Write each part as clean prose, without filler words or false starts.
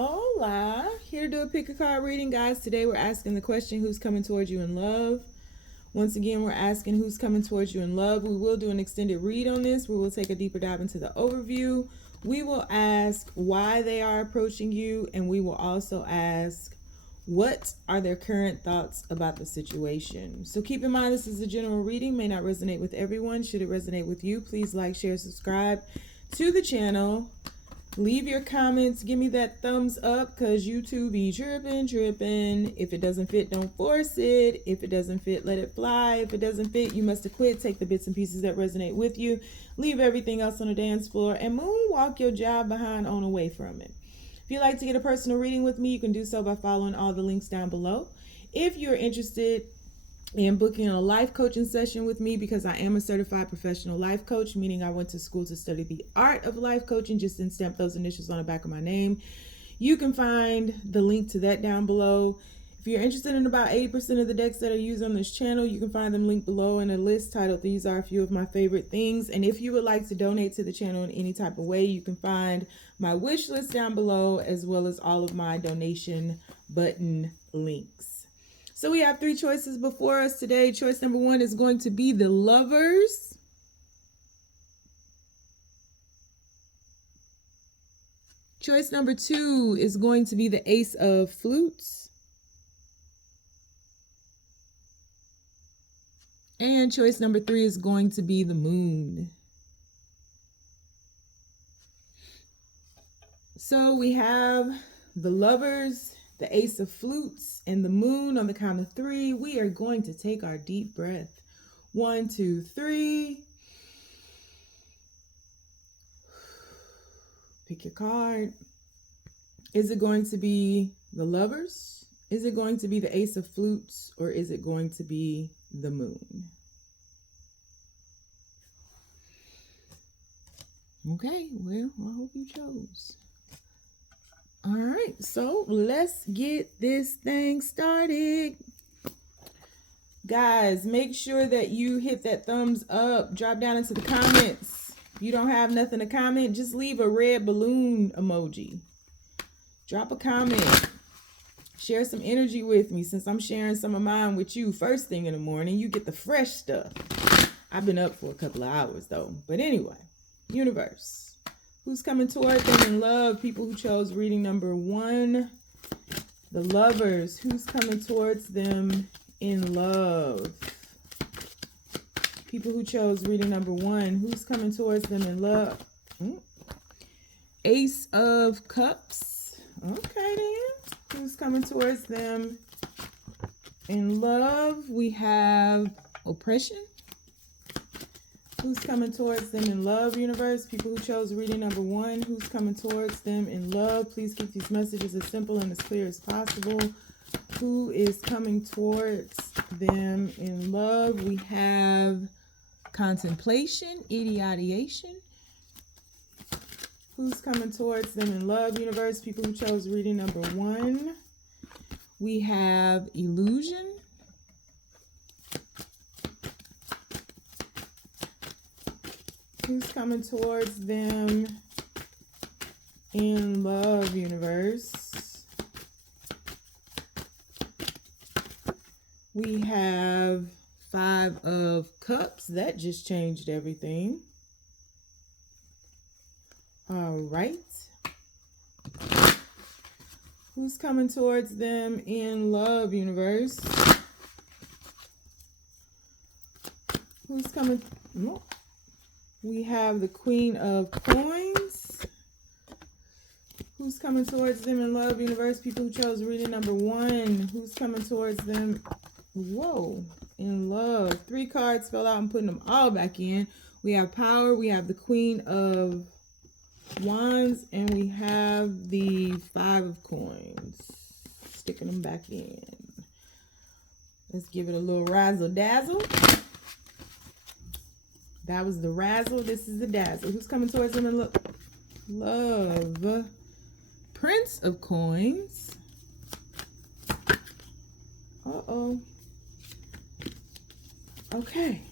Hola, here to do a pick a card reading, guys. Today we're asking the question, who's coming towards you in love? Once again, we're asking who's coming towards you in love. We will do an extended read on this. We will take a deeper dive into the overview. We will ask why they are approaching you, and we will also ask what are their current thoughts about the situation. So keep in mind, this is a general reading, may not resonate with everyone. Should it resonate with you, please like, share, subscribe to the channel. Leave your comments. Give me that thumbs up because YouTube be tripping. If it doesn't fit, don't force it. If it doesn't fit, let it fly. If it doesn't fit, you must have quit. Take the bits and pieces that resonate with you. Leave everything else on the dance floor and moonwalk your job behind on away from it. If you'd like to get a personal reading with me, you can do so by following all the links down below. If you're interested in booking a life coaching session with me, because I am a certified professional life coach, meaning I went to school to study the art of life coaching, just didn't stamp those initials on the back of my name. You can find the link to that down below. If you're interested in about 80% of the decks that are used on this channel, you can find them linked below in a list titled "These Are a Few of My Favorite Things." And if you would like to donate to the channel in any type of way, you can find my wish list down below, as well as all of my donation button links. So we have three choices before us today. Choice number one is going to be the Lovers. Choice number two is going to be the Ace of Flutes. And choice number three is going to be the Moon. So we have the Lovers, the Ace of Flutes, and the Moon. On the count of three, we are going to take our deep breath. 1, 2, 3. Pick your card. Is it going to be the Lovers? Is it going to be the Ace of Flutes? Or is it going to be the Moon? Okay, well, I hope you chose. All right, so let's get this thing started. Guys, make sure that you hit that thumbs up. Drop down into the comments. If you don't have nothing to comment, just leave a red balloon emoji. Drop a comment. Share some energy with me, since I'm sharing some of mine with you first thing in the morning. You get the fresh stuff. I've been up for a couple of hours, though. But anyway, universe. Who's coming toward them in love? People who chose reading number one. The Lovers. Who's coming towards them in love? People who chose reading number one. Who's coming towards them in love? Ace of Cups. Okay, then. Who's coming towards them in love? We have Oppression. Who's coming towards them in love, universe? People who chose reading number one. Who's coming towards them in love? Please keep these messages as simple and as clear as possible. Who is coming towards them in love? We have Contemplation, Ideation. Who's coming towards them in love, universe? People who chose reading number one. We have Illusion. Who's coming towards them in love, universe? We have Five of Cups. That just changed everything. All right. Who's coming towards them in love, universe? Who's coming? Oh. We have the Queen of Coins. Who's coming towards them in love, universe? People who chose reading number one. Who's coming towards them? Whoa, in love. Three cards fell out. I'm putting them all back in. We have Power. We have the Queen of Wands. And we have the Five of Coins. Sticking them back in. Let's give it a little razzle dazzle. That was the razzle. This is the dazzle. Who's coming towards them in love? Prince of Coins. Uh-oh. Okay.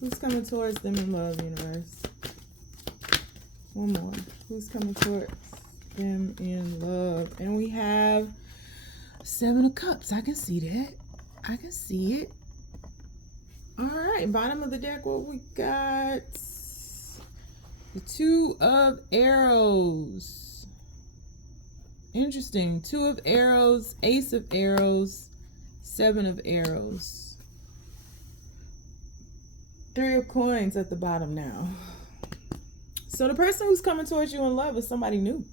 Who's coming towards them in love, universe? One more. Who's coming towards them in love. And we have 7 of Cups. I can see that. I can see it. All right, bottom of the deck, what we got? The 2 of Arrows. Interesting. 2 of Arrows, Ace of Arrows, 7 of Arrows. 3 of Coins at the bottom now. So the person who's coming towards you in love is somebody new.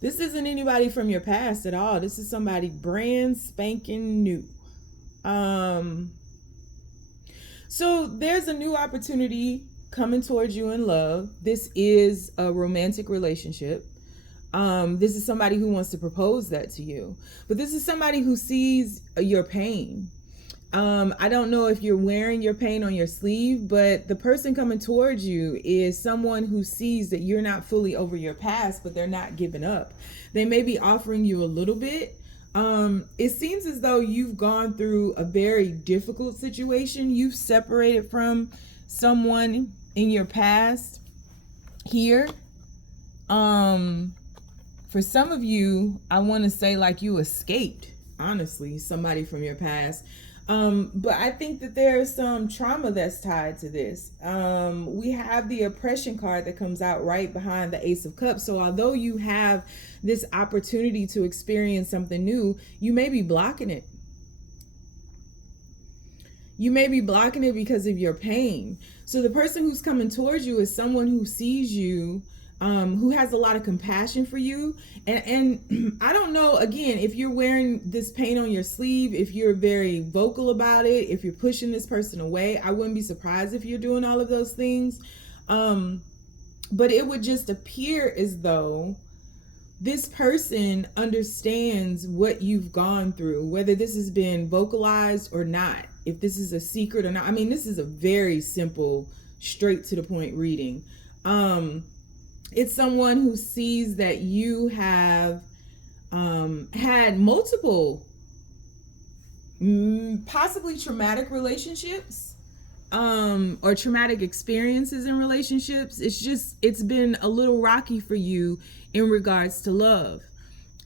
This isn't anybody from your past at all. This is somebody brand spanking new. So there's a new opportunity coming towards you in love. This is a romantic relationship. This is somebody who wants to propose that to you, but this is somebody who sees your pain. I don't know if you're wearing your pain on your sleeve, but the person coming towards you is someone who sees that you're not fully over your past, but they're not giving up. They may be offering you a little bit. It seems as though you've gone through a very difficult situation. You've separated from someone in your past here. For some of you, I want to say like you escaped, honestly, somebody from your past. But I think that there's some trauma that's tied to this. We have the oppression card that comes out right behind the Ace of Cups. So although you have this opportunity to experience something new, you may be blocking it. You may be blocking it because of your pain. So the person who's coming towards you is someone who sees you, who has a lot of compassion for you. And I don't know, again, if you're wearing this pain on your sleeve, if you're very vocal about it, if you're pushing this person away, I wouldn't be surprised if you're doing all of those things. But it would just appear as though this person understands what you've gone through, whether this has been vocalized or not, if this is a secret or not. I mean, this is a very simple, straight to the point reading. It's someone who sees that you have had multiple, possibly traumatic relationships, or traumatic experiences in relationships. It's been a little rocky for you in regards to love.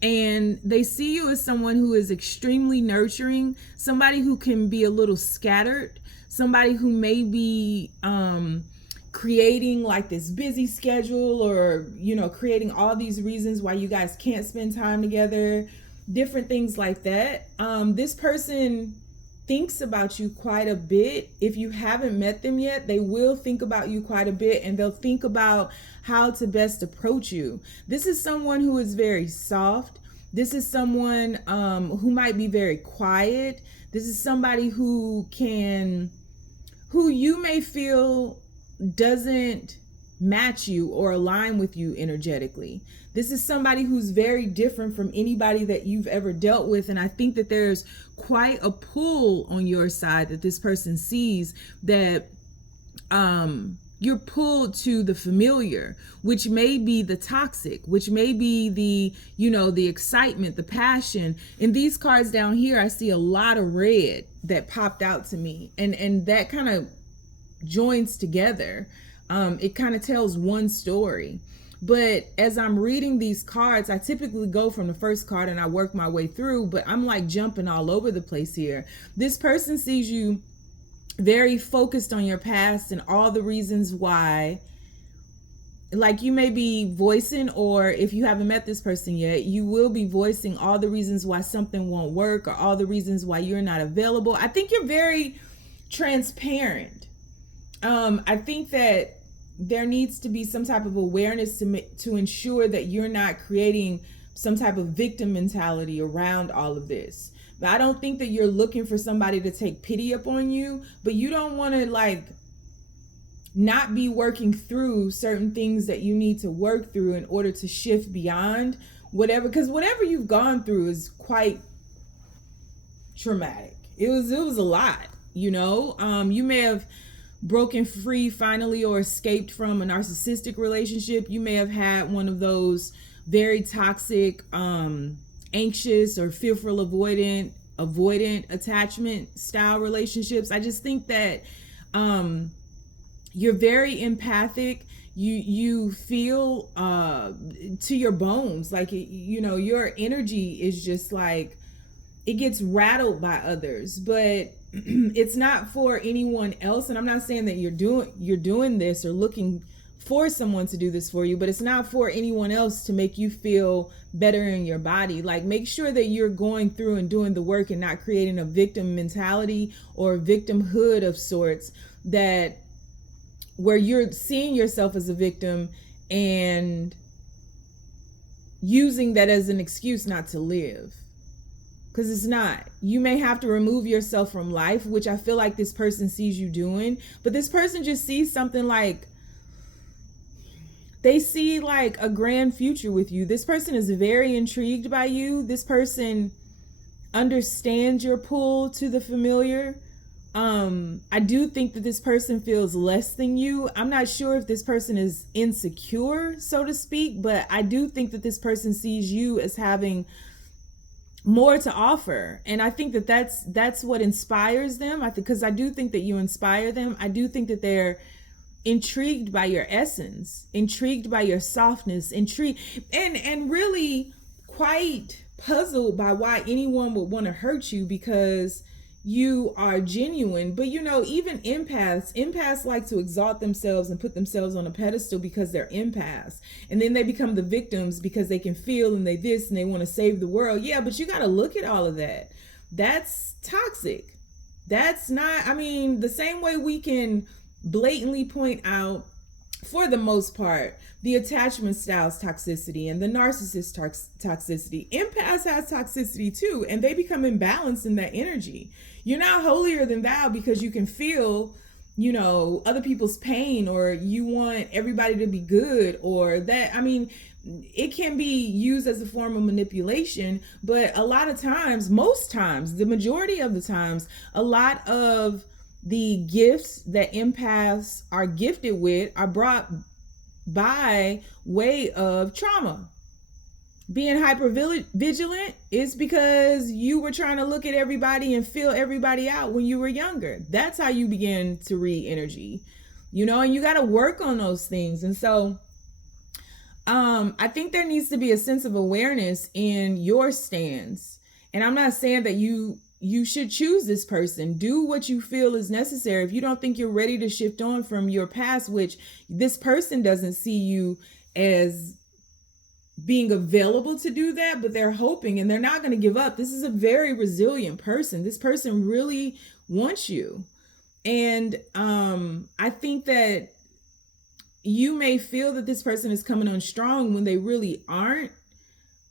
And they see you as someone who is extremely nurturing, somebody who can be a little scattered, somebody who may be creating like this busy schedule, or, you know, creating all these reasons why you guys can't spend time together, different things like that. This person thinks about you quite a bit. If you haven't met them yet, they will think about you quite a bit, and they'll think about how to best approach you. This is someone who is very soft. This is someone who might be very quiet. This is somebody who you may feel doesn't match you or align with you energetically. This is somebody who's very different from anybody that you've ever dealt with. And I think that there's quite a pull on your side that this person sees, that you're pulled to the familiar, which may be the toxic, which may be the, you know, the excitement, the passion. In these cards down here, I see a lot of red that popped out to me, and that kind of joins together. It kind of tells one story. But as I'm reading these cards, I typically go from the first card and I work my way through, but I'm like jumping all over the place here. This person sees you very focused on your past and all the reasons why. Like, you may be voicing, or if you haven't met this person yet, you will be voicing all the reasons why something won't work, or all the reasons why you're not available. I think you're very transparent. I think that there needs to be some type of awareness to ensure that you're not creating some type of victim mentality around all of this. But I don't think that you're looking for somebody to take pity upon you, but you don't want to like not be working through certain things that you need to work through in order to shift beyond whatever, because whatever you've gone through is quite traumatic. It was a lot, you know. You may have broken free finally, or escaped from a narcissistic relationship. You may have had one of those very toxic, anxious or fearful avoidant attachment style relationships. I just think that you're very empathic. you feel to your bones, like your energy is just like it gets rattled by others, but it's not for anyone else. And I'm not saying that you're doing this or looking for someone to do this for you, but it's not for anyone else to make you feel better in your body. Like, make sure that you're going through and doing the work and not creating a victim mentality or victimhood of sorts, that where you're seeing yourself as a victim and using that as an excuse not to live. Because it's not. You may have to remove yourself from life, which I feel like this person sees you doing. But this person just sees something like, they see like a grand future with you. This person is very intrigued by you. This person understands your pull to the familiar. I do think that this person feels less than you. I'm not sure if this person is insecure, so to speak, but I do think that this person sees you as having more to offer. And I think that that's what inspires them. Because I do think that you inspire them. I do think that they're intrigued by your essence, intrigued by your softness, intrigued and really quite puzzled by why anyone would want to hurt you, because you are genuine. But even empaths like to exalt themselves and put themselves on a pedestal because they're empaths, and then they become the victims because they can feel and they this and they want to save the world. Yeah, but you got to look at all of that. That's toxic. That's not, the same way we can blatantly point out, for the most part, the attachment styles toxicity and the narcissist toxicity. Empaths has toxicity too, and they become imbalanced in that energy. You're not holier than thou because you can feel, other people's pain, or you want everybody to be good, or that. It can be used as a form of manipulation, but a lot of times, most times, the majority of the times, a lot of the gifts that empaths are gifted with are brought by way of trauma. Being hyper vigilant is because you were trying to look at everybody and feel everybody out when you were younger. That's how you begin to read energy, and you got to work on those things. And so I think there needs to be a sense of awareness in your stance. And I'm not saying that you should choose this person. Do what you feel is necessary. If you don't think you're ready to shift on from your past, which this person doesn't see you as being available to do that, but they're hoping and they're not going to give up. This is a very resilient person. This person really wants you. And I think that you may feel that this person is coming on strong when they really aren't.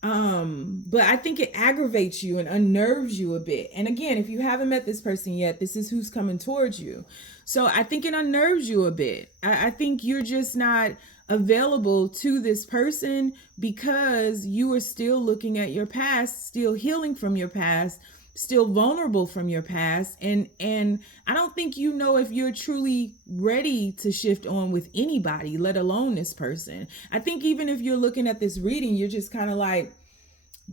But I think it aggravates you and unnerves you a bit. And again, if you haven't met this person yet, this is who's coming towards you. So I think it unnerves you a bit. I think you're just not available to this person because you are still looking at your past, still healing from your past, still vulnerable from your past. And I don't think if you're truly ready to shift on with anybody, let alone this person. I think even if you're looking at this reading, you're just kind of like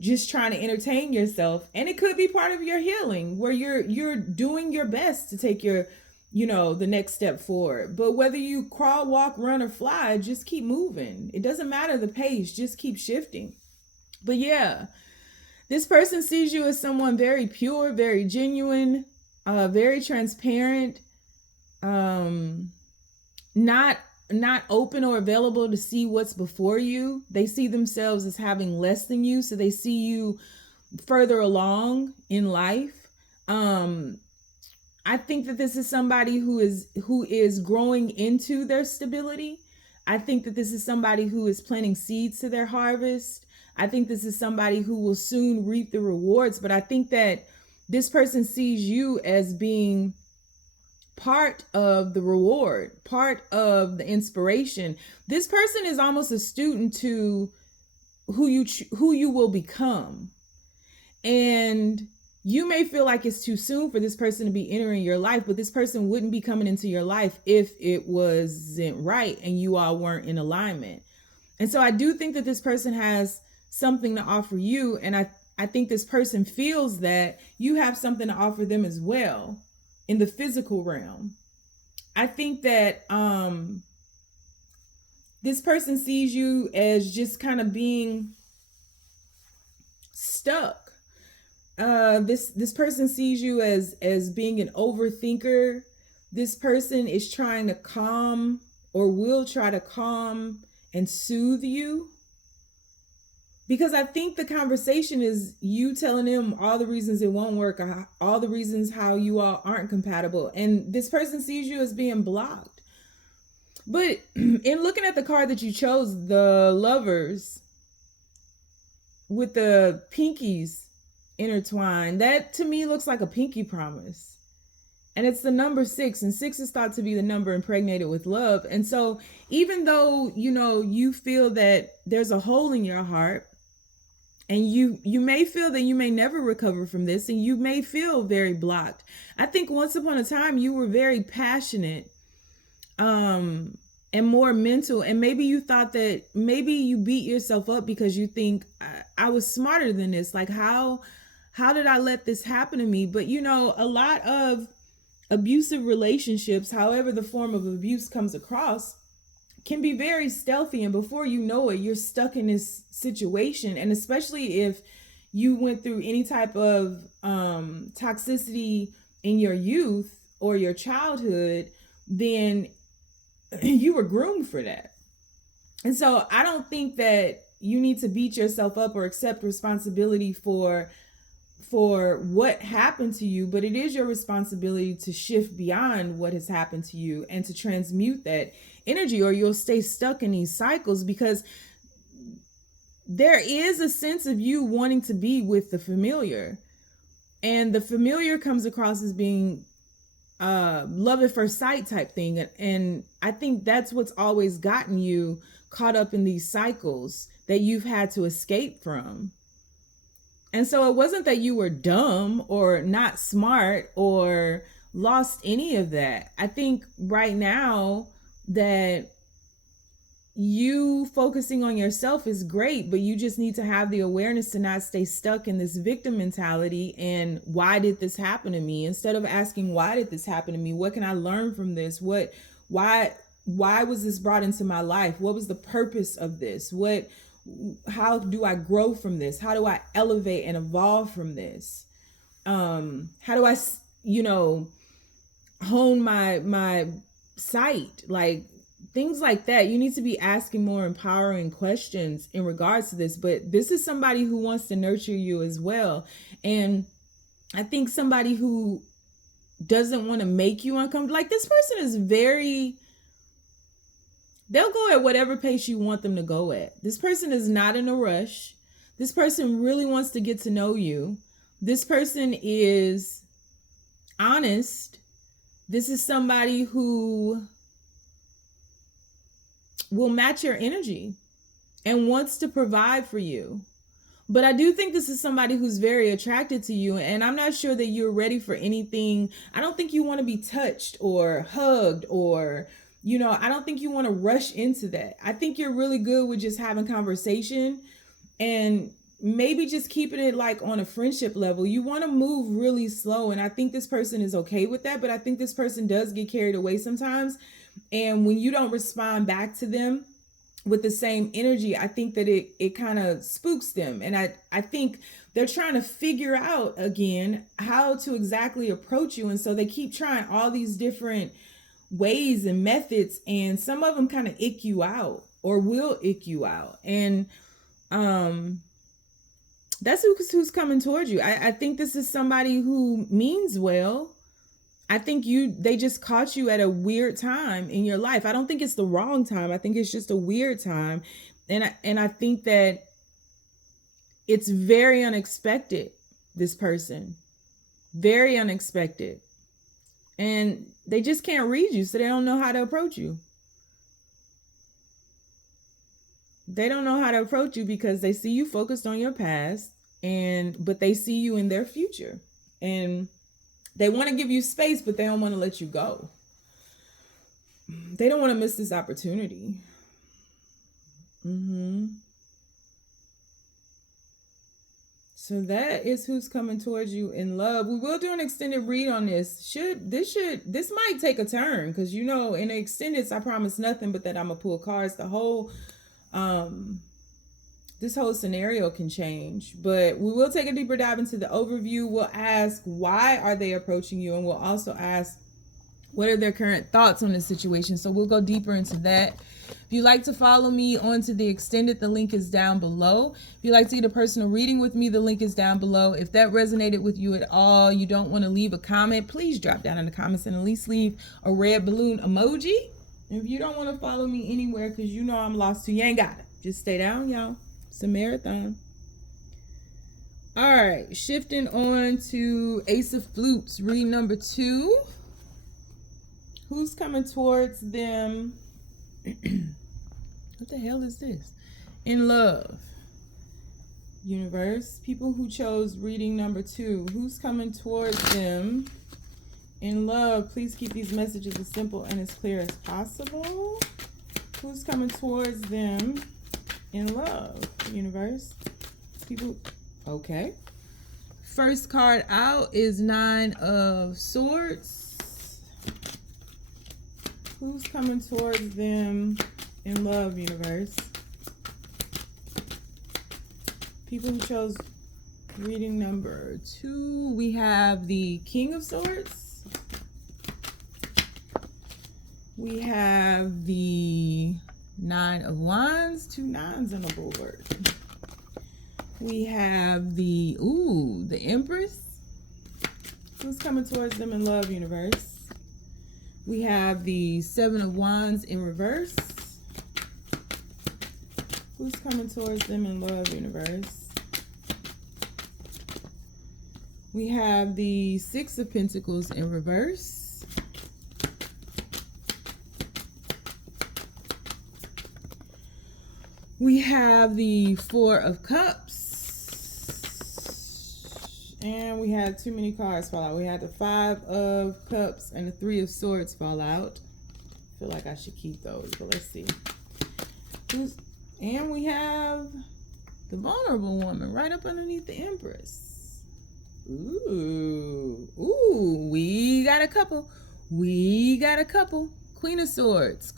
just trying to entertain yourself. And it could be part of your healing where you're doing your best to take your, the next step forward. But whether you crawl, walk, run, or fly, just keep moving. It doesn't matter the pace, just keep shifting. But yeah, this person sees you as someone very pure, very genuine, very transparent, not open or available to see what's before you. They see themselves as having less than you, so they see you further along in life. I think that this is somebody who is growing into their stability. I think that this is somebody who is planting seeds to their harvest. I think this is somebody who will soon reap the rewards, but I think that this person sees you as being part of the reward, part of the inspiration. This person is almost a student to who you will become. And you may feel like it's too soon for this person to be entering your life, but this person wouldn't be coming into your life if it wasn't right and you all weren't in alignment. And so I do think that this person has something to offer you. And I think this person feels that you have something to offer them as well in the physical realm. I think that this person sees you as just kind of being stuck. This person sees you as being an overthinker. This person is trying to calm, or will try to calm and soothe you. Because I think the conversation is you telling them all the reasons it won't work, or all the reasons how you all aren't compatible. And this person sees you as being blocked. But in looking at the card that you chose, the Lovers, with the pinkies intertwined, that to me looks like a pinky promise. And it's the number 6, and 6 is thought to be the number impregnated with love. And so even though, you feel that there's a hole in your heart, and you may feel that you may never recover from this, and you may feel very blocked. I think once upon a time you were very passionate, and more mental, and maybe you thought that maybe you beat yourself up because you think I was smarter than this. Like, how did I let this happen to me? But a lot of abusive relationships, however the form of abuse comes across, can be very stealthy, and before you know it, you're stuck in this situation. And especially if you went through any type of toxicity in your youth or your childhood, then you were groomed for that. And so I don't think that you need to beat yourself up or accept responsibility for what happened to you, but it is your responsibility to shift beyond what has happened to you and to transmute that energy, or you'll stay stuck in these cycles. Because there is a sense of you wanting to be with the familiar, and the familiar comes across as being love at first sight type thing. And I think that's what's always gotten you caught up in these cycles that you've had to escape from. And so it wasn't that you were dumb or not smart or lost any of that. I think right now that you focusing on yourself is great, but you just need to have the awareness to not stay stuck in this victim mentality and why did this happen to me? Instead of asking, why did this happen to me? What can I learn from this? Why was this brought into my life? What was the purpose of this? How do I grow from this? How do I elevate and evolve from this? How do I, hone my sight? Like, things like that. You need to be asking more empowering questions in regards to this. But this is somebody who wants to nurture you as well. And I think somebody who doesn't want to make you uncomfortable, like this person is they'll go at whatever pace you want them to go at. This person is not in a rush. This person really wants to get to know you. This person is honest. This is somebody who will match your energy and wants to provide for you. But I do think this is somebody who's very attracted to you, and I'm not sure that you're ready for anything. I don't think you want to be touched or hugged, or I don't think you want to rush into that. I think you're really good with just having conversation and maybe just keeping it like on a friendship level. You want to move really slow, and I think this person is okay with that, but I think this person does get carried away sometimes. And when you don't respond back to them with the same energy, I think that it kind of spooks them. And I think they're trying to figure out again how to exactly approach you. And so they keep trying all these different ways and methods, and some of them kind of ick you out or will ick you out. And that's who's coming towards you. I think this is somebody who means well. I think they just caught you at a weird time in your life. I don't think it's the wrong time. I think it's just a weird time. And I think that it's very unexpected, this person. Very unexpected. And they just can't read you, so they don't know how to approach you. They don't know how to approach you because they see you focused on your past, but they see you in their future. And they want to give you space, but they don't want to let you go. They don't want to miss this opportunity. So that is who's coming towards you in love. We will do an extended read on this. This might take a turn, because you know, in the extended, I promise nothing but that I'm gonna pull cards. The whole this whole scenario can change, but we will take a deeper dive into the overview. We'll ask, why are they approaching you? And we'll also ask, what are their current thoughts on the situation? So we'll go deeper into that. If you'd like to follow me onto the extended, the link is down below. If you'd like to get a personal reading with me, the link is down below. If that resonated with you at all, you don't want to leave a comment, please drop down in the comments and at least leave a red balloon emoji. If you don't want to follow me anywhere because you know I'm lost too, you ain't got it. Just stay down, y'all. It's a marathon. All right, shifting on to Ace of Flutes, read number 2. Who's coming towards them? What the hell is this? In love. Universe. People who chose reading number 2. Who's coming towards them in love? Please keep these messages as simple and as clear as possible. Who's coming towards them in love? Universe. People. Okay. First card out is 9 of Swords. Who's coming towards them in love, universe? People who chose reading number 2. We have the King of Swords. We have the 9 of Wands. 2 9s on the board. We have the Empress. Who's coming towards them in love, universe? We have the 7 of Wands in reverse. Who's coming towards them in love, universe? We have the 6 of Pentacles in reverse. We have the 4 of Cups. And we had too many cards fall out. We had the 5 of Cups and the 3 of Swords fall out. I feel like I should keep those, but let's see. And we have the vulnerable woman right up underneath the Empress. Ooh, we got a couple. Queen of Swords,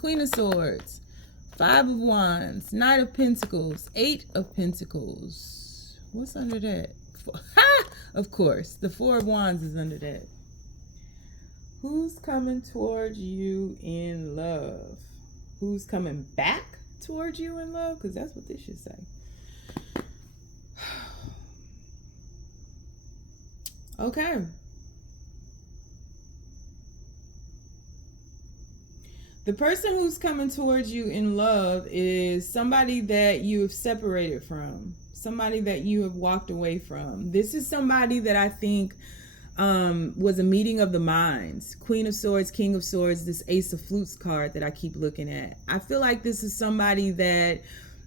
5 of Wands, 9 of Pentacles, 8 of Pentacles. What's under that? Of course, the 4 of Wands is under that. Who's coming towards you in love? Who's coming back towards you in love? Because that's what this should say. Okay. The person who's coming towards you in love is somebody that you have separated from. Somebody that you have walked away from. This is somebody that I think was a meeting of the minds. Queen of Swords, King of Swords, this Ace of Flutes card that I keep looking at. I feel like this is somebody that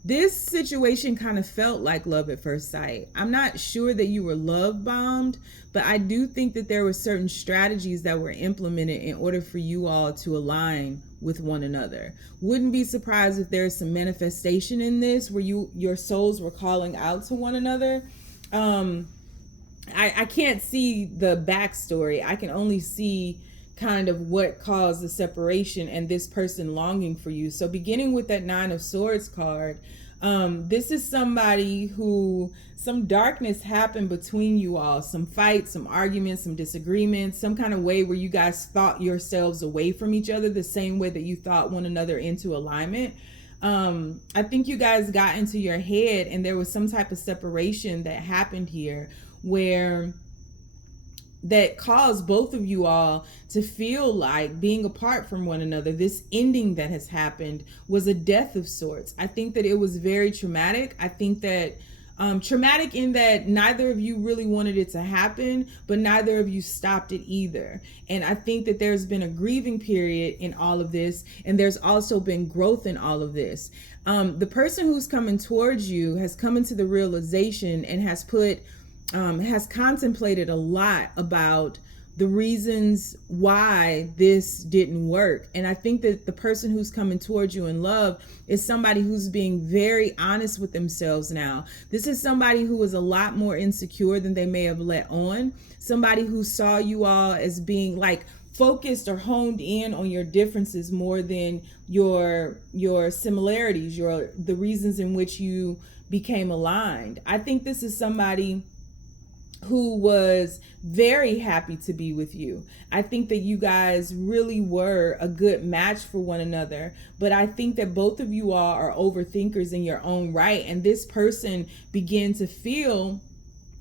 this situation kind of felt like love at first sight. I'm not sure that you were love bombed, but I do think that there were certain strategies that were implemented in order for you all to align with one another. Wouldn't be surprised if there's some manifestation in this where your souls were calling out to one another. I can't see the backstory. I can only see kind of what caused the separation and this person longing for you. So beginning with that 9 of Swords card, this is somebody who some darkness happened between you all, some fights, some arguments, some disagreements, some kind of way where you guys thought yourselves away from each other the same way that you thought one another into alignment. I think you guys got into your head and there was some type of separation that happened here where that caused both of you all to feel like being apart from one another. This ending that has happened was a death of sorts. I think that it was very traumatic. I think that traumatic in that neither of you really wanted it to happen, but neither of you stopped it either. And I think that there's been a grieving period in all of this, and there's also been growth in all of this. The person who's coming towards you has come into the realization and has contemplated a lot about the reasons why this didn't work. And I think that the person who's coming towards you in love is somebody who's being very honest with themselves now. This is somebody who is a lot more insecure than they may have let on. Somebody who saw you all as being like focused or honed in on your differences more than your similarities, the reasons in which you became aligned. I think this is somebody who was very happy to be with you. I think that you guys really were a good match for one another, but I think that both of you all are overthinkers in your own right, and this person began to feel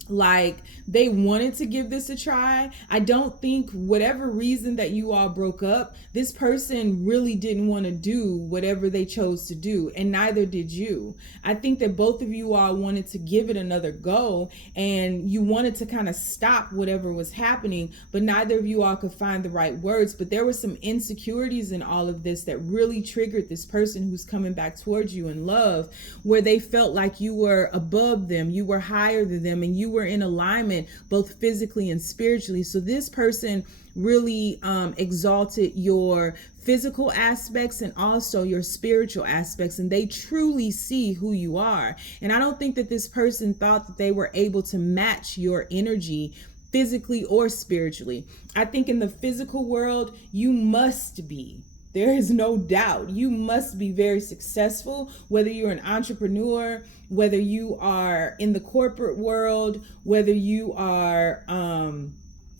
like they wanted to give this a try. I don't think, whatever reason that you all broke up, this person really didn't want to do whatever they chose to do, and neither did you. I think that both of you all wanted to give it another go, and you wanted to kind of stop whatever was happening, but neither of you all could find the right words. But there were some insecurities in all of this that really triggered this person who's coming back towards you in love, where they felt like you were above them, you were higher than them, and you were in alignment both physically and spiritually. So this person really exalted your physical aspects and also your spiritual aspects, and they truly see who you are. And I don't think that this person thought that they were able to match your energy physically or spiritually. I think in the physical world, you must be. There is no doubt. You must be very successful, whether you're an entrepreneur, whether you are in the corporate world, whether you are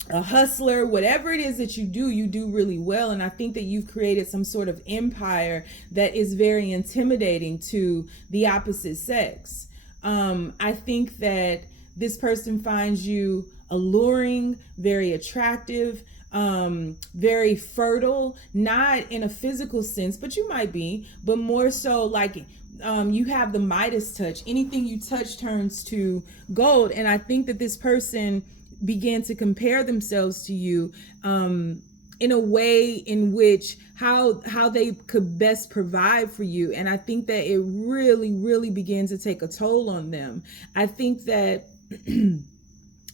a hustler, whatever it is that you do really well. And I think that you've created some sort of empire that is very intimidating to the opposite sex. I think that this person finds you alluring, very attractive, very fertile, not in a physical sense, but you might be, but more so like you have the Midas touch. Anything you touch turns to gold. And I think that this person began to compare themselves to you in a way in which how they could best provide for you. And I think that it really began to take a toll on them. I think that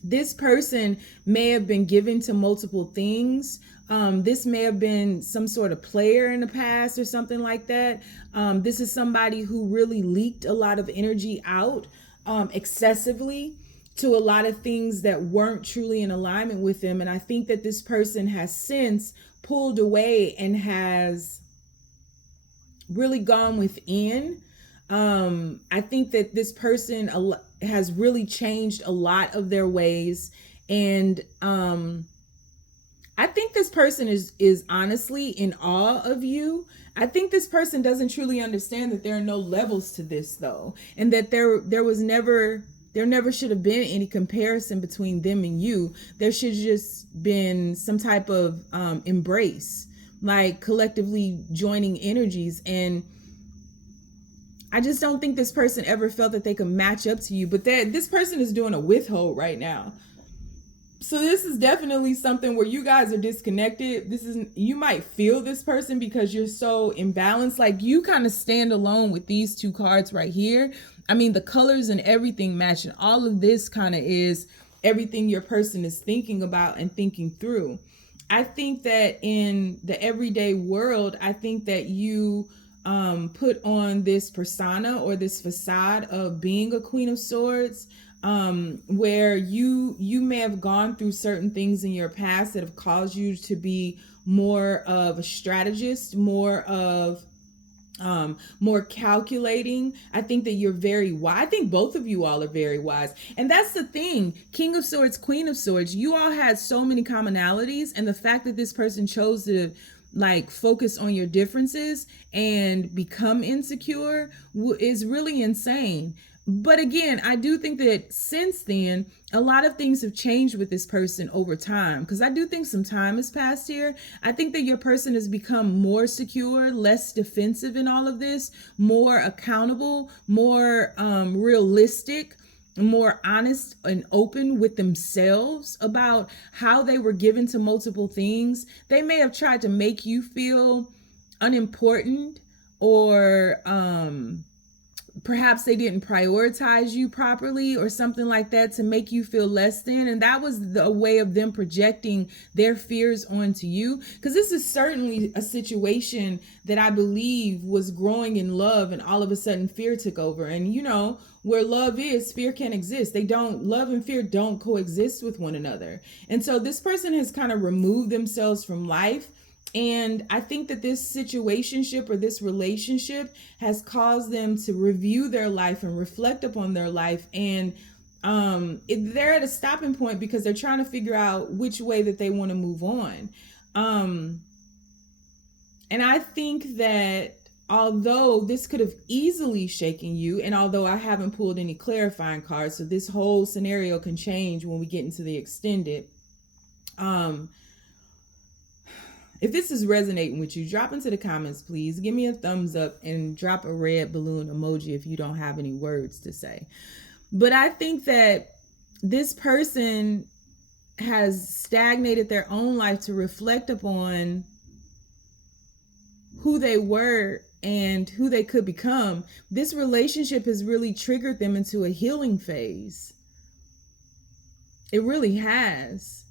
this person may have been given to multiple things. This may have been some sort of player in the past or something like that. This is somebody who really leaked a lot of energy out excessively to a lot of things that weren't truly in alignment with them. And I think that this person has since pulled away and has really gone within. I think that this person has really changed a lot of their ways. And I think this person is honestly in awe of you. I think this person doesn't truly understand that there are no levels to this, though, and that there never should have been any comparison between them and you. There should just been some type of embrace, like collectively joining energies. And I just don't think this person ever felt that they could match up to you. But this person is doing a withhold right now. So this is definitely something where you guys are disconnected. You might feel this person because you're so imbalanced. Like, you kind of stand alone with these two cards right here. I mean, the colors and everything match, and all of this kind of is everything your person is thinking about and thinking through. I think that in the everyday world, I think that you put on this persona or this facade of being a Queen of Swords, where you may have gone through certain things in your past that have caused you to be more of a strategist, more calculating. I think that you're very wise. I think both of you all are very wise. And that's the thing. King of Swords, Queen of Swords, you all had so many commonalities. And the fact that this person chose to focus on your differences and become insecure is really insane. But again, I do think that since then, a lot of things have changed with this person over time, because I do think some time has passed here. I think that your person has become more secure, less defensive in all of this, more accountable, more realistic, more honest and open with themselves about how they were given to multiple things. They may have tried to make you feel unimportant or perhaps they didn't prioritize you properly or something like that to make you feel less than. And that was a way of them projecting their fears onto you. Because this is certainly a situation that I believe was growing in love, and all of a sudden fear took over. And you know, where love is, fear can't exist. Love and fear don't coexist with one another. And so this person has kind of removed themselves from life. And I think that this situationship or this relationship has caused them to review their life and reflect upon their life. And they're at a stopping point because they're trying to figure out which way that they want to move on. And I think that although this could have easily shaken you, and although I haven't pulled any clarifying cards, so this whole scenario can change when we get into the extended. If this is resonating with you, drop into the comments, please. Give me a thumbs up and drop a red balloon emoji if you don't have any words to say. But I think that this person has stagnated their own life to reflect upon who they were and who they could become. This relationship has really triggered them into a healing phase. It really has.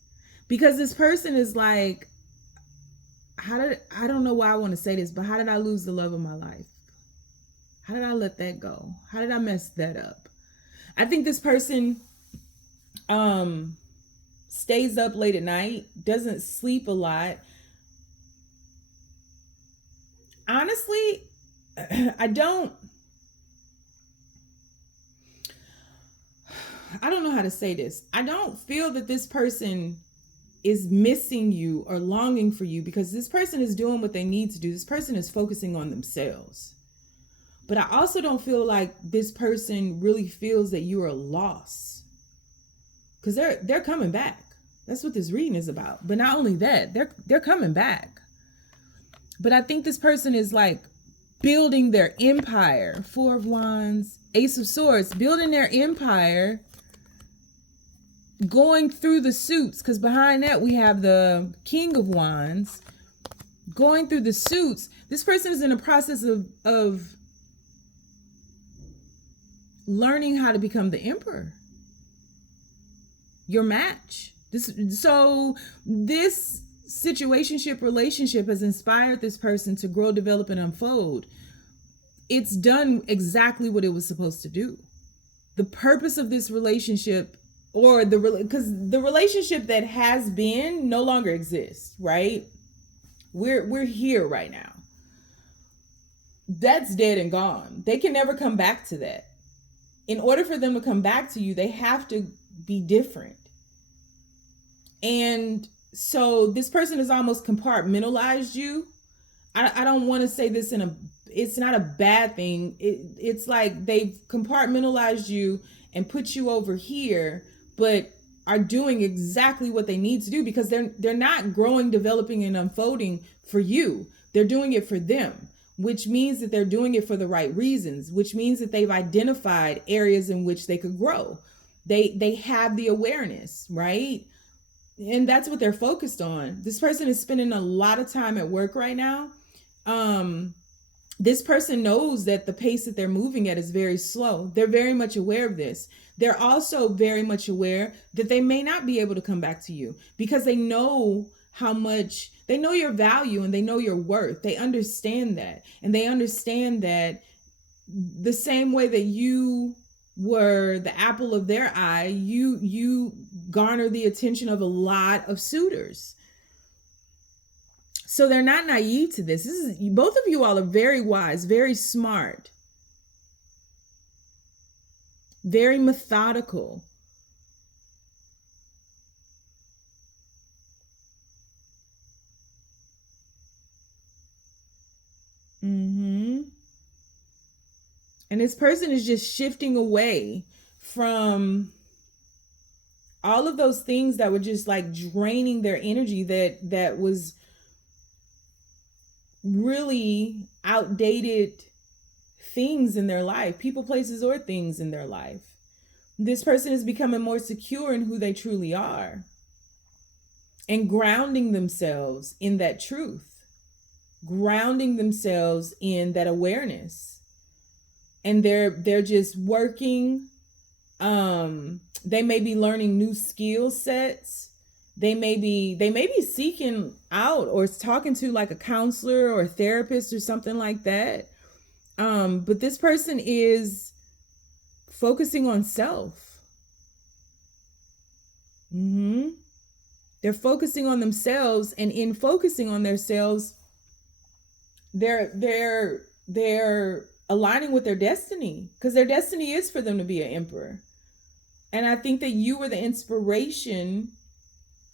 Because this person is like, I don't know why I want to say this, but how did I lose the love of my life? How did I let that go? How did I mess that up? I think this person stays up late at night, doesn't sleep a lot. Honestly, I don't know how to say this. I don't feel that this person is missing you or longing for you, because this person is doing what they need to do. This person is focusing on themselves. But I also don't feel like this person really feels that you are lost, because they're coming back. That's what this reading is about. But not only that, they're coming back. But I think this person is like building their empire. Four of Wands, Ace of Swords, building their empire, going through the suits, because behind that we have the King of Wands, going through the suits. This person is in a process of learning how to become the emperor, your match. This situationship relationship has inspired this person to grow, develop, and unfold. It's done exactly what it was supposed to do. The purpose of this relationship, or because the relationship that has been no longer exists, right? We're here right now. That's dead and gone. They can never come back to that. In order for them to come back to you, they have to be different. And so this person has almost compartmentalized you. I don't want to say this it's not a bad thing. It's like they've compartmentalized you and put you over here, but are doing exactly what they need to do, because they're not growing, developing, and unfolding for you. They're doing it for them, which means that they're doing it for the right reasons, which means that they've identified areas in which they could grow. They have the awareness, right? And that's what they're focused on. This person is spending a lot of time at work right now. This person knows that the pace that they're moving at is very slow. They're very much aware of this. They're also very much aware that they may not be able to come back to you, because they know they know your value and they know your worth. They understand that. And they understand that the same way that you were the apple of their eye, you garner the attention of a lot of suitors. So they're not naive to this. Both of you all are very wise, very smart, very methodical. And this person is just shifting away from all of those things that were just like draining their energy, that was really outdated things in their life, people, places, or things in their life. This person is becoming more secure in who they truly are and grounding themselves in that truth, grounding themselves in that awareness. and they're just working. They may be learning new skill sets. They may be seeking out or talking to like a counselor or a therapist or something like that. But this person is focusing on self. They're focusing on themselves, and in focusing on themselves, they're aligning with their destiny, because their destiny is for them to be an emperor. And I think that you were the inspiration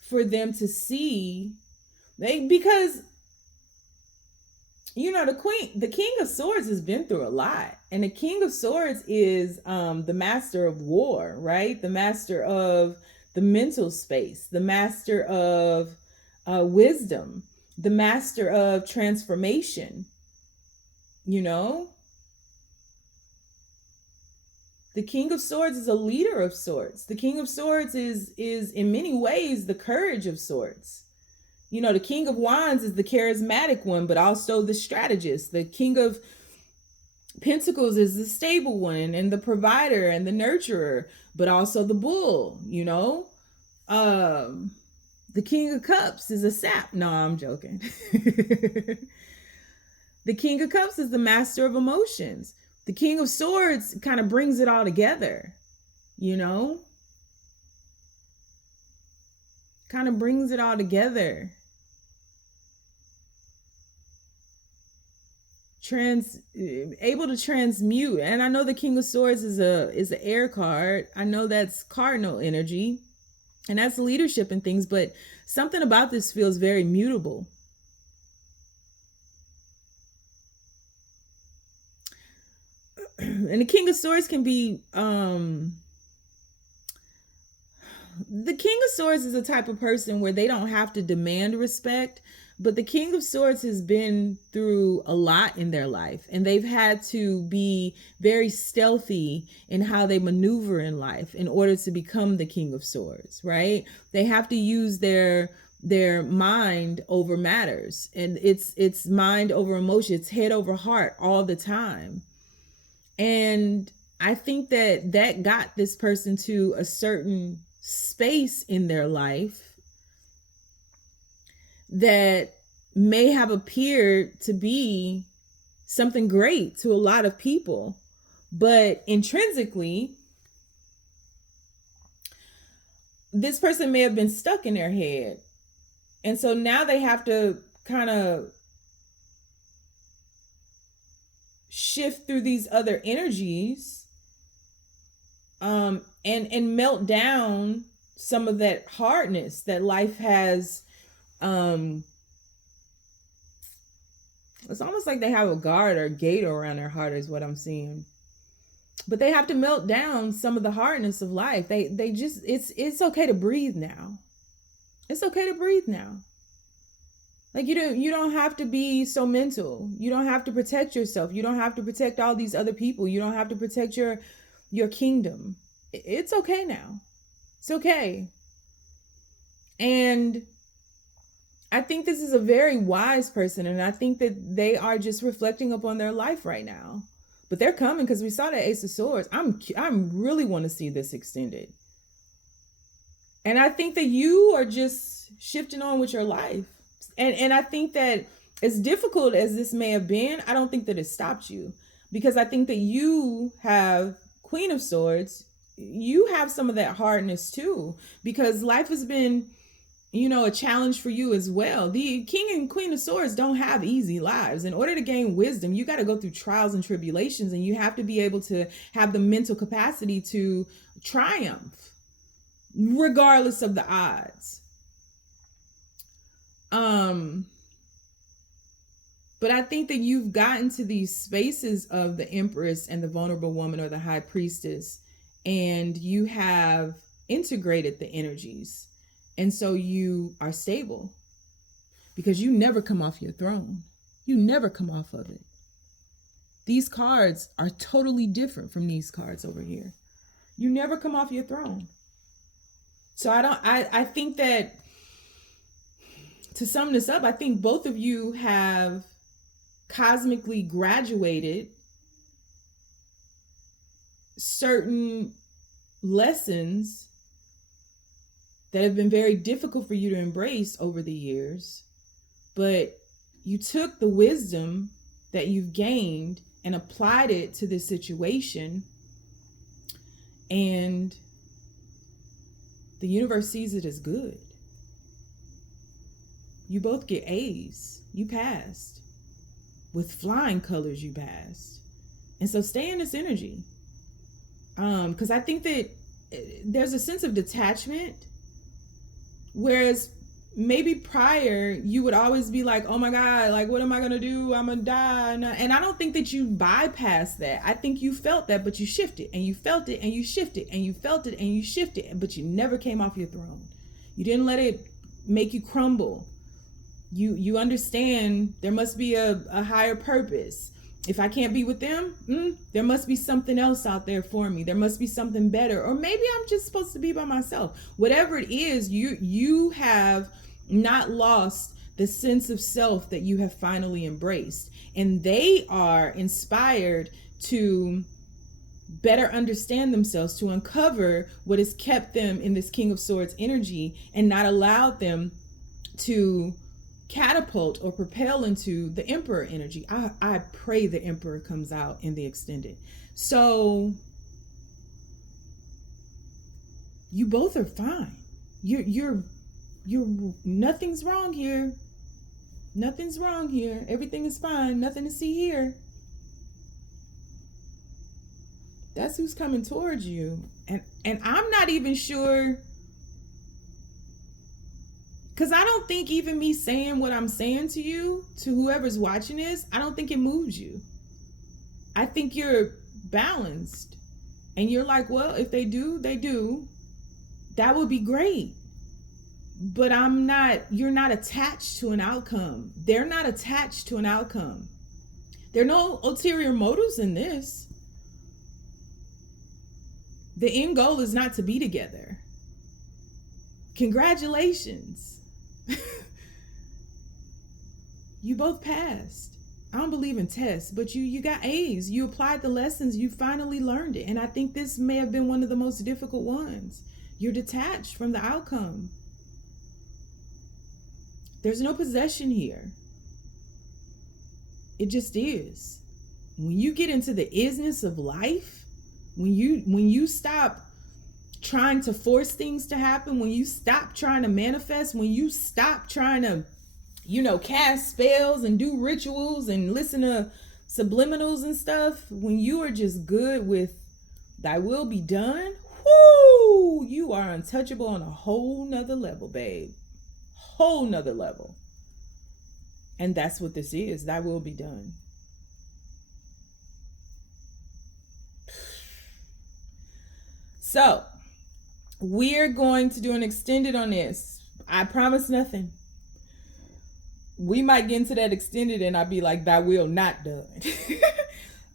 for them to see, because the King of Swords has been through a lot, and the King of Swords is the master of war, right? The master of the mental space, the master of wisdom, the master of transformation. The King of Swords is a leader of sorts. The King of Swords is in many ways the courage of sorts. The King of Wands is the charismatic one, but also the strategist. The King of Pentacles is the stable one and the provider and the nurturer, but also the bull. The King of Cups is a sap. No, I'm joking. The King of Cups is the master of emotions. The King of Swords kind of brings it all together, kind of brings it all together. Able to transmute. And I know the King of Swords is an air card. I know that's cardinal energy, and that's leadership and things, but something about this feels very mutable. And the King of Swords can be the King of Swords is a type of person where they don't have to demand respect, but the King of Swords has been through a lot in their life, and they've had to be very stealthy in how they maneuver in life in order to become the King of Swords, right? They have to use their mind over matters, and it's mind over emotion. It's head over heart all the time. And I think that got this person to a certain space in their life that may have appeared to be something great to a lot of people, but intrinsically, this person may have been stuck in their head. And so now they have to kind of shift through these other energies, and melt down some of that hardness that life has. It's almost like they have a guard or gate around their heart is what I'm seeing. But they have to melt down some of the hardness of life. They just, it's okay to breathe now. It's okay to breathe now. Like you don't have to be so mental. You don't have to protect yourself. You don't have to protect all these other people. You don't have to protect your kingdom. It's okay now. It's okay. And I think this is a very wise person, and I think that they are just reflecting upon their life right now. But they're coming, because we saw that Ace of Swords. I'm really want to see this extended. And I think that you are just shifting on with your life. And I think that as difficult as this may have been, I don't think that it stopped you, because I think that you have Queen of Swords. You have some of that hardness too, because life has been, a challenge for you as well. The King and Queen of Swords don't have easy lives. In order to gain wisdom, you got to go through trials and tribulations, and you have to be able to have the mental capacity to triumph regardless of the odds. But I think that you've gotten to these spaces of the Empress and the Vulnerable Woman or the High Priestess, and you have integrated the energies. And so you are stable, because you never come off your throne. You never come off of it. These cards are totally different from these cards over here. You never come off your throne. So I think that, to sum this up, I think both of you have cosmically graduated certain lessons that have been very difficult for you to embrace over the years, but you took the wisdom that you've gained and applied it to this situation, and the universe sees it as good. You both get A's. You passed. With flying colors, you passed. And so stay in this energy. Because I think that there's a sense of detachment, whereas maybe prior you would always be like, oh my God, like, what am I going to do? I'm going to die. And I don't think that you bypassed that. I think you felt that, but you shifted, and you felt it, and you shifted, and you felt it, and you shifted, but you never came off your throne. You didn't let it make you crumble. You understand there must be a higher purpose. If I can't be with them, there must be something else out there for me. There must be something better. Or maybe I'm just supposed to be by myself. Whatever it is, you have not lost the sense of self that you have finally embraced. And they are inspired to better understand themselves, to uncover what has kept them in this King of Swords energy and not allowed them to catapult or propel into the Emperor energy. I pray the Emperor comes out in the extended. So you both are fine. You're nothing's wrong here. Nothing's wrong here. Everything is fine. Nothing to see here. That's who's coming towards you. And I'm not even sure, because I don't think even me saying what I'm saying to you, to whoever's watching this, I don't think it moves you. I think you're balanced. And you're like, well, if they do, they do. That would be great. But you're not attached to an outcome. They're not attached to an outcome. There are no ulterior motives in this. The end goal is not to be together. Congratulations. You both passed. I don't believe in tests, but you got A's. You applied the lessons. You finally learned it. And I think this may have been one of the most difficult ones. You're detached from the outcome. There's no possession here. It just is. When you get into the isness of life, when you stop trying to force things to happen, when you stop trying to manifest, when you stop trying to, cast spells and do rituals and listen to subliminals and stuff, when you are just good with thy will be done, whoo, you are untouchable on a whole nother level, babe. Whole nother level. And that's what this is. Thy will be done. So we're going to do an extended on this. I promise nothing. We might get into that extended and I'll be like, thy will not done.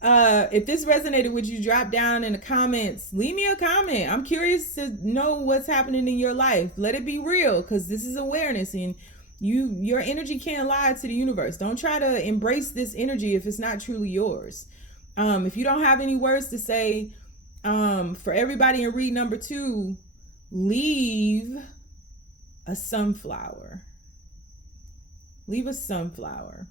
If this resonated with you, drop down in the comments. Leave me a comment. I'm curious to know what's happening in your life. Let it be real, because this is awareness, and your energy can't lie to the universe. Don't try to embrace this energy if it's not truly yours. If you don't have any words to say, for everybody in read number 2, leave a sunflower. Leave a sunflower.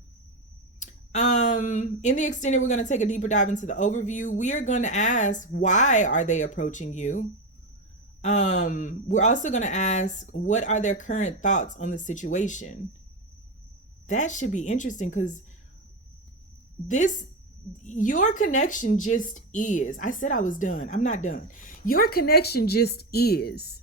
In the extended, we're going to take a deeper dive into the overview. We are going to ask, why are they approaching you? We're also going to ask, what are their current thoughts on the situation? That should be interesting, because your connection just is. I said I was done. I'm not done. Your connection just is.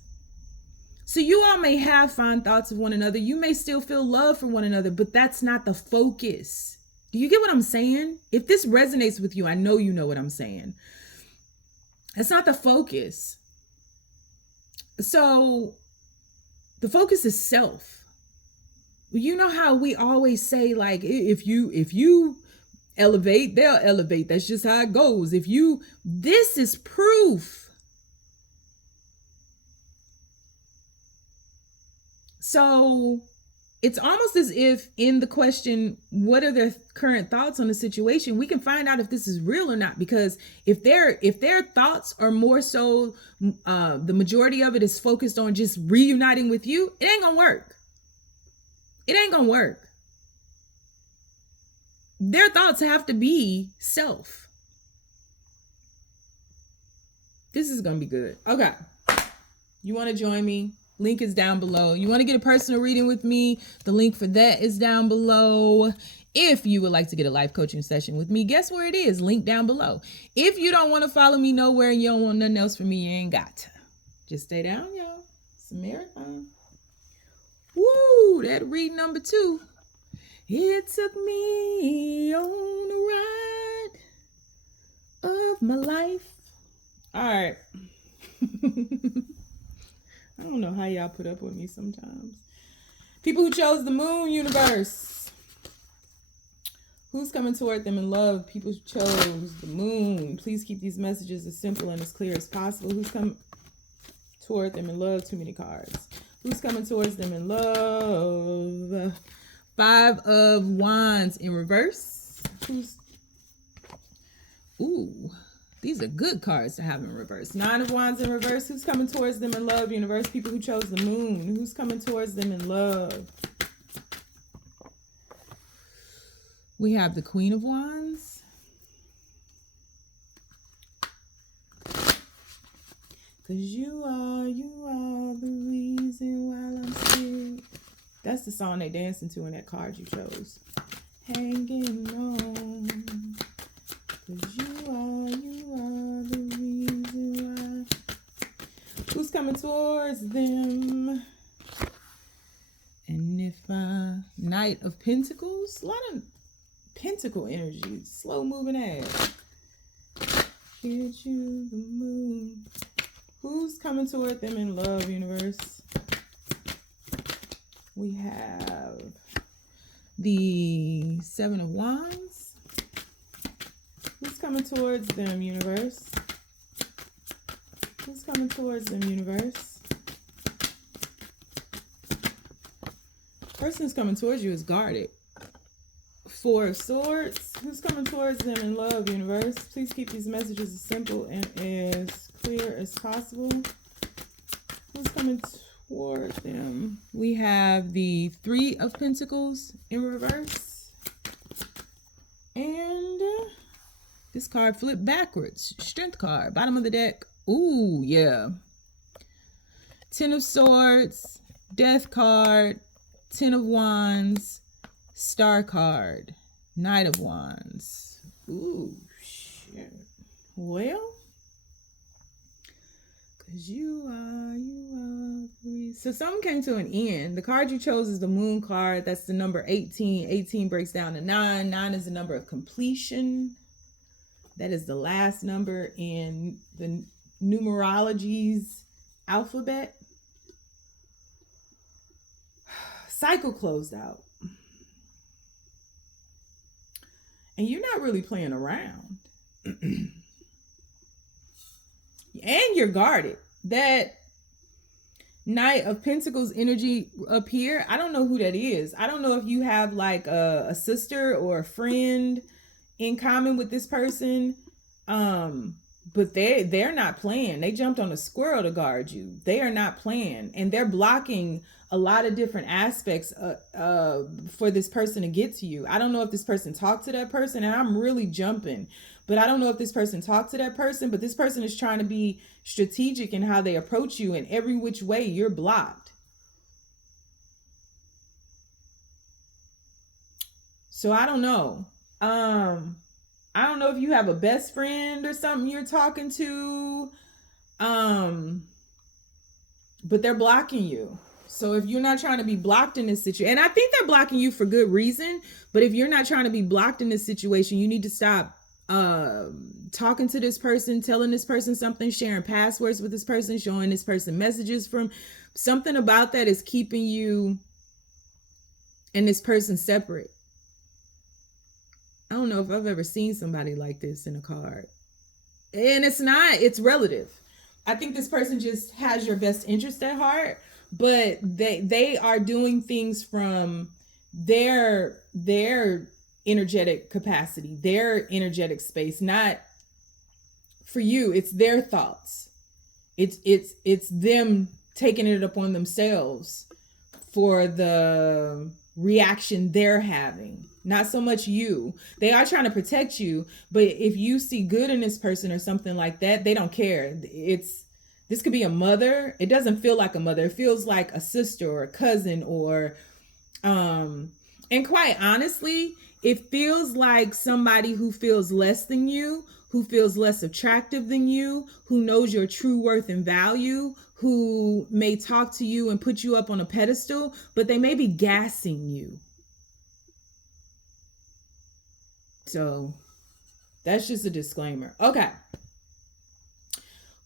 So you all may have fond thoughts of one another. You may still feel love for one another, but that's not the focus. Do you get what I'm saying? If this resonates with you, I know you know what I'm saying. That's not the focus. So the focus is self. You know how we always say, like, if you elevate, they'll elevate. That's just how it goes. This is proof. So it's almost as if in the question, what are their current thoughts on the situation, we can find out if this is real or not. Because if their thoughts are more so, the majority of it is focused on just reuniting with you, it ain't gonna work. It ain't gonna work. Their thoughts have to be self. This is gonna be good. Okay. You want to join me? Link is down below. You want to get a personal reading with me? The link for that is down below. If you would like to get a life coaching session with me, guess where it is? Link down below. If you don't want to follow me nowhere and you don't want nothing else from me, you ain't got to. Just stay down, y'all. It's a marathon. Woo! That reading number 2. It took me on a ride of my life. All right. I don't know how y'all put up with me sometimes. People who chose the moon, universe. Who's coming toward them in love? People who chose the moon. Please keep these messages as simple and as clear as possible. Who's coming toward them in love? Too many cards. Who's coming towards them in love? 5 of Wands in reverse. Ooh. These are good cards to have in reverse. 9 of Wands in reverse. Who's coming towards them in love, universe? People who chose the moon. Who's coming towards them in love? We have the Queen of Wands. Cause you are the reason why I'm still. That's the song they dancing to in that card you chose. Hanging on. Cause you are the reason why. Who's coming towards them? And if Knight of Pentacles, a lot of pentacle energy, slow moving ass. Get you the moon. Who's coming toward them in love, universe? We have the 7 of Wands. Who's coming towards them, universe? Who's coming towards them, universe? Person who's coming towards you is guarded. 4 of Swords. Who's coming towards them in love, universe? Please keep these messages as simple and as clear as possible. Who's coming toward them? We have the 3 of Pentacles in reverse. And this card flipped backwards. Strength card. Bottom of the deck. Ooh, yeah. 10 of Swords. Death card. 10 of Wands. Star card. Knight of Wands. Ooh, shit. Well. Because you are free. So something came to an end. The card you chose is the Moon card. That's the number 18. 18 breaks down to 9. 9 is the number of completion. That is the last number in the numerology's alphabet. Cycle closed out. And you're not really playing around. And you're guarded. That Knight of Pentacles energy up here, I don't know who that is. I don't know if you have like a sister or a friend in common with this person. But they're not playing. They jumped on a squirrel to guard you. They are not playing. And they're blocking a lot of different aspects for this person to get to you. I don't know if this person talked to that person, and I'm really jumping. But I don't know if this person talked to that person, but this person is trying to be strategic in how they approach you, and every which way you're blocked. So I don't know. I don't know if you have a best friend or something you're talking to. But they're blocking you. So if you're not trying to be blocked in this situation, and I think they're blocking you for good reason, but if you're not trying to be blocked in this situation, you need to stop talking to this person, telling this person something, sharing passwords with this person, showing this person messages from something about that is keeping you and this person separate. I don't know if I've ever seen somebody like this in a card. And it's relative. I think this person just has your best interest at heart, but they are doing things from their energetic capacity, their energetic space, not for you. It's their thoughts. It's them taking it upon themselves for the reaction they're having, not so much you. They are trying to protect you, but if you see good in this person or something like that, they don't care. This could be a mother. It doesn't feel like a mother. It feels like a sister or a cousin, or and quite honestly, it feels like somebody who feels less than you, who feels less attractive than you, who knows your true worth and value, who may talk to you and put you up on a pedestal, but they may be gassing you. So that's just a disclaimer. Okay.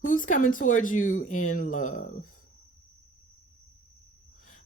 Who's coming towards you in love?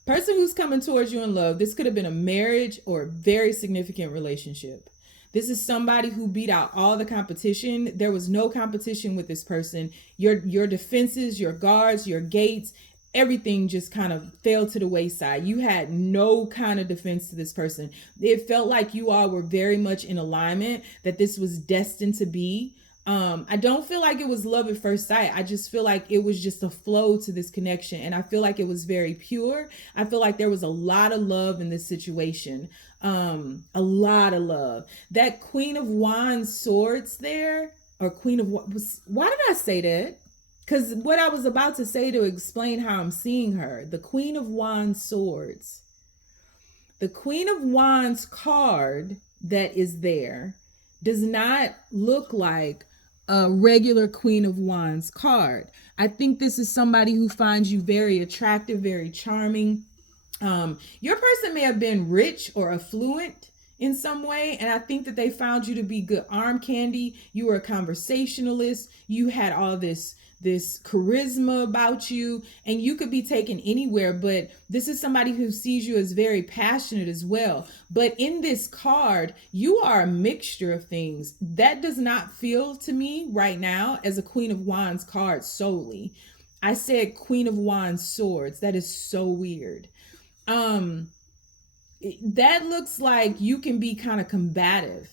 Person who's coming towards you in love, this could have been a marriage or a very significant relationship. This is somebody who beat out all the competition. There was no competition with this person. Your defenses, your guards, your gates, everything just kind of fell to the wayside. You had no kind of defense to this person. It felt like you all were very much in alignment, that this was destined to be. I don't feel like it was love at first sight. I just feel like it was just a flow to this connection. And I feel like it was very pure. I feel like there was a lot of love in this situation. A lot of love. That Queen of Wands swords there, or Queen of Wands, why did I say that? Because what I was about to say to explain how I'm seeing her, the Queen of Wands swords. The Queen of Wands card that is there does not look like a regular Queen of Wands card. I think this is somebody who finds you very attractive, very charming. Your person may have been rich or affluent in some way, and I think that they found you to be good arm candy. You were a conversationalist. You had all this charisma about you, and you could be taken anywhere, but this is somebody who sees you as very passionate as well. But in this card, you are a mixture of things. That does not feel to me right now as a Queen of Wands card solely. I said Queen of Wands swords. That is so weird. That looks like you can be kind of combative.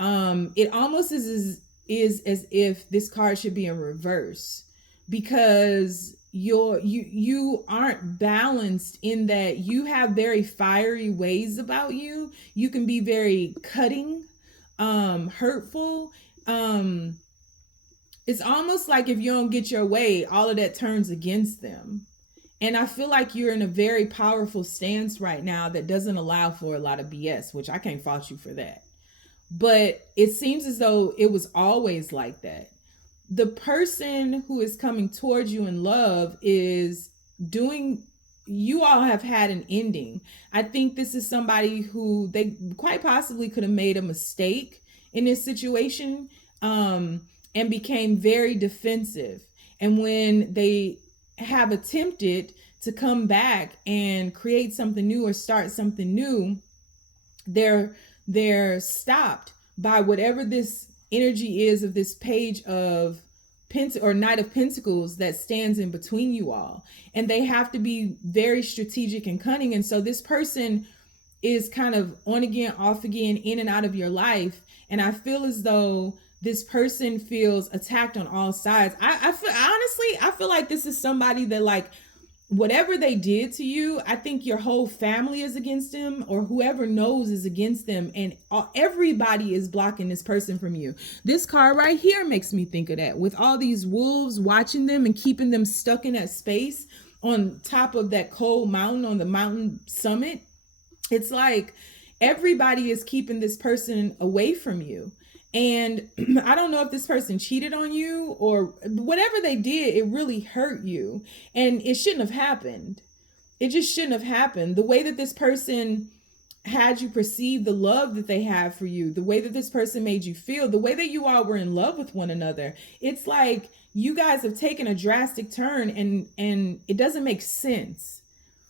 It almost is as if this card should be in reverse, because you aren't balanced in that you have very fiery ways about you. You can be very cutting, hurtful. It's almost like if you don't get your way, all of that turns against them. And I feel like you're in a very powerful stance right now that doesn't allow for a lot of BS, which I can't fault you for that. But it seems as though it was always like that. The person who is coming towards you in love is doing, you all have had an ending. I think this is somebody who they quite possibly could have made a mistake in this situation, and became very defensive. And when they have attempted to come back and create something new or start something new, they're stopped by whatever this energy is of this page of or Knight of Pentacles that stands in between you all. And they have to be very strategic and cunning. And so this person is kind of on again, off again, in and out of your life. And I feel as though this person feels attacked on all sides. I feel like this is somebody that, like, whatever they did to you, I think your whole family is against them, or whoever knows is against them, and everybody is blocking this person from you. This card right here makes me think of that, with all these wolves watching them and keeping them stuck in that space on top of that cold mountain, on the mountain summit. It's like everybody is keeping this person away from you. And I don't know if this person cheated on you or whatever they did, it really hurt you. And it shouldn't have happened. It just shouldn't have happened. The way that this person had you perceive the love that they have for you, the way that this person made you feel, the way that you all were in love with one another, it's like you guys have taken a drastic turn, and it doesn't make sense.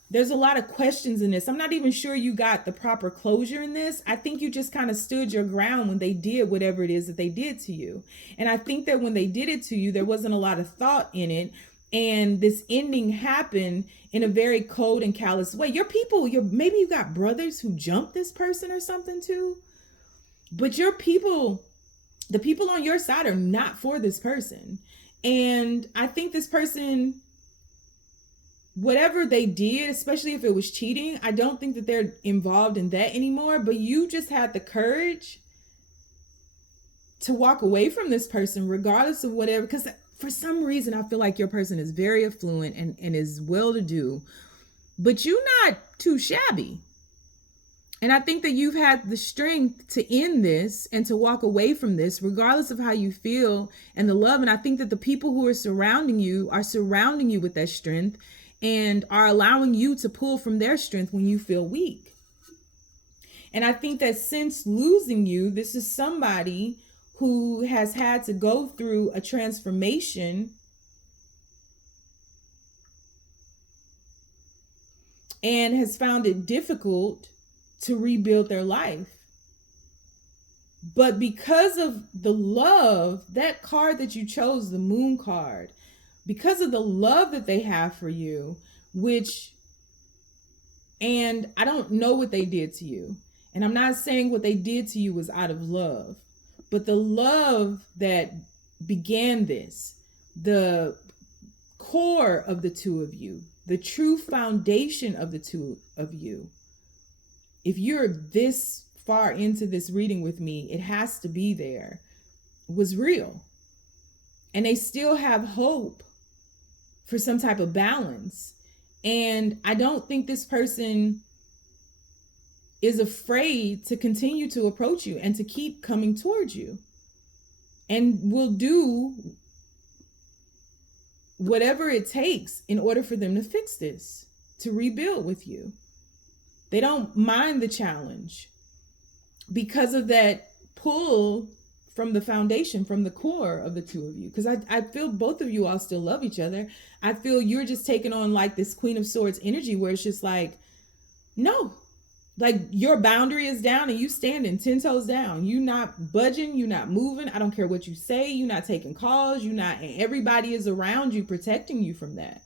There's a lot of questions in this. I'm not even sure you got the proper closure in this. I think you just kind of stood your ground when they did whatever it is that they did to you. And I think that when they did it to you, there wasn't a lot of thought in it. and this ending happened in a very cold and callous way. Your people, maybe you got brothers who jumped this person or something too, but your people, the people on your side, are not for this person. And I think this person, whatever they did, especially if it was cheating, I don't think that they're involved in that anymore. But you just had the courage to walk away from this person regardless of whatever, because for some reason I feel like your person is very affluent and is well-to-do, but you're not too shabby. And I think that you've had the strength to end this and to walk away from this regardless of how you feel and the love. And I think that the people who are surrounding you with that strength and are allowing you to pull from their strength when you feel weak. And I think that since losing you, this is somebody who has had to go through a transformation and has found it difficult to rebuild their life. But because of the love, that card that you chose, the Moon card, because of the love that they have for you, and I don't know what they did to you. And I'm not saying what they did to you was out of love, but the love that began this, the core of the two of you, the true foundation of the two of you. If you're this far into this reading with me, it has to be there, was real. And they still have hope for some type of balance. And I don't think this person is afraid to continue to approach you and to keep coming towards you, and will do whatever it takes in order for them to fix this, to rebuild with you. They don't mind the challenge because of that pull from the foundation, from the core of the two of you. Because I feel both of you all still love each other. I feel you're just taking on like this Queen of Swords energy where it's just like, no, like your boundary is down and you standing 10 toes down. You not budging, you not moving. I don't care what you say. You not taking calls. You not, and everybody is around you protecting you from that.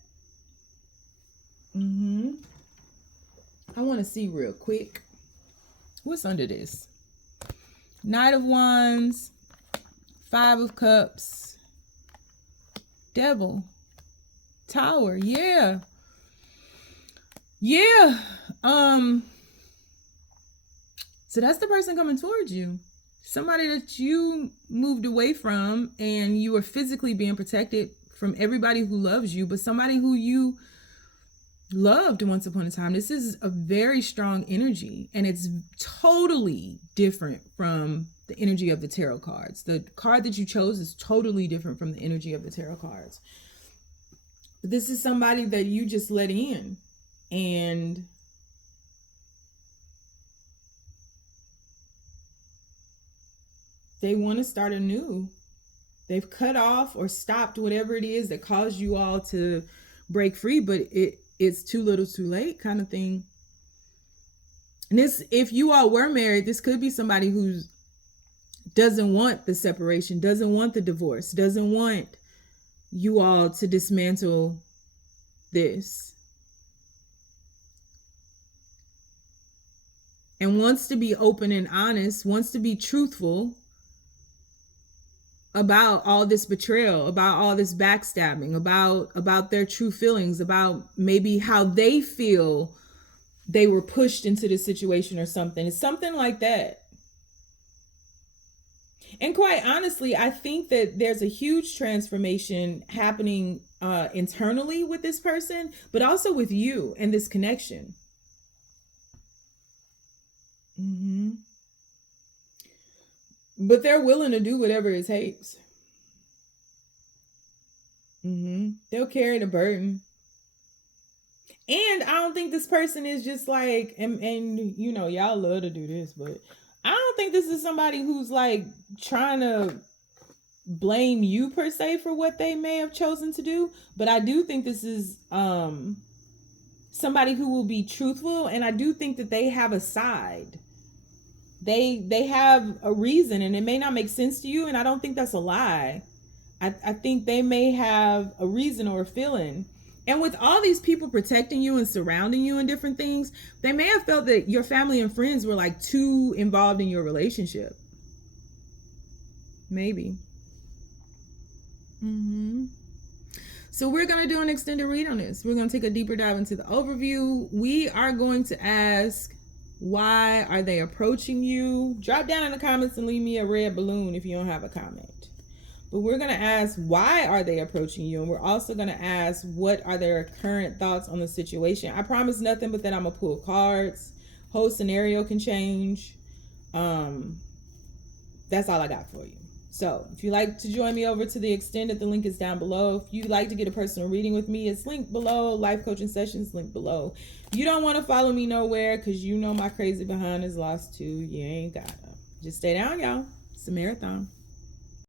I want to see real quick. What's under this? Knight of Wands, Five of Cups, Devil, Tower. Yeah. So that's the person coming towards you. Somebody that you moved away from and you were physically being protected from everybody who loves you, but somebody who you loved once upon a time. This is a very strong energy, and it's totally different from the energy of the tarot cards. The card that you chose is totally different from the energy of the tarot cards. But this is somebody that you just let in, and they want to start anew. They've cut off or stopped whatever it is that caused you all to break free, but it's too little too late kind of thing. And this, if you all were married, this could be somebody who doesn't want the separation, doesn't want the divorce, doesn't want you all to dismantle this, and wants to be open and honest, wants to be truthful about all this betrayal, about all this backstabbing, about their true feelings, about maybe how they feel they were pushed into this situation or something. It's something like that. And quite honestly, I think that there's a huge transformation happening internally with this person, but also with you and this connection. But they're willing to do whatever it takes. They'll carry the burden. And I don't think this person is just like, and you know, y'all love to do this, but I don't think this is somebody who's like trying to blame you per se for what they may have chosen to do. But I do think this is somebody who will be truthful, and I do think that they have a side. They have a reason, and it may not make sense to you, and I don't think that's a lie. I think they may have a reason or a feeling. And with all these people protecting you and surrounding you in different things, they may have felt that your family and friends were like too involved in your relationship. Maybe. So we're going to do an extended read on this. We're going to take a deeper dive into the overview. We are going to ask, why are they approaching you? Drop down in the comments and leave me a red balloon if you don't have a comment. But we're going to ask, why are they approaching you? And we're also going to ask, what are their current thoughts on the situation? I promise nothing but that I'm going to pull cards. Whole scenario can change. That's all I got for you. So if you'd like to join me over to the extended, the link is down below. If you'd like to get a personal reading with me, it's linked below. Life coaching sessions linked below. You don't want to follow me nowhere because you know my crazy behind is lost too. You ain't gotta. Just stay down, y'all. It's a marathon.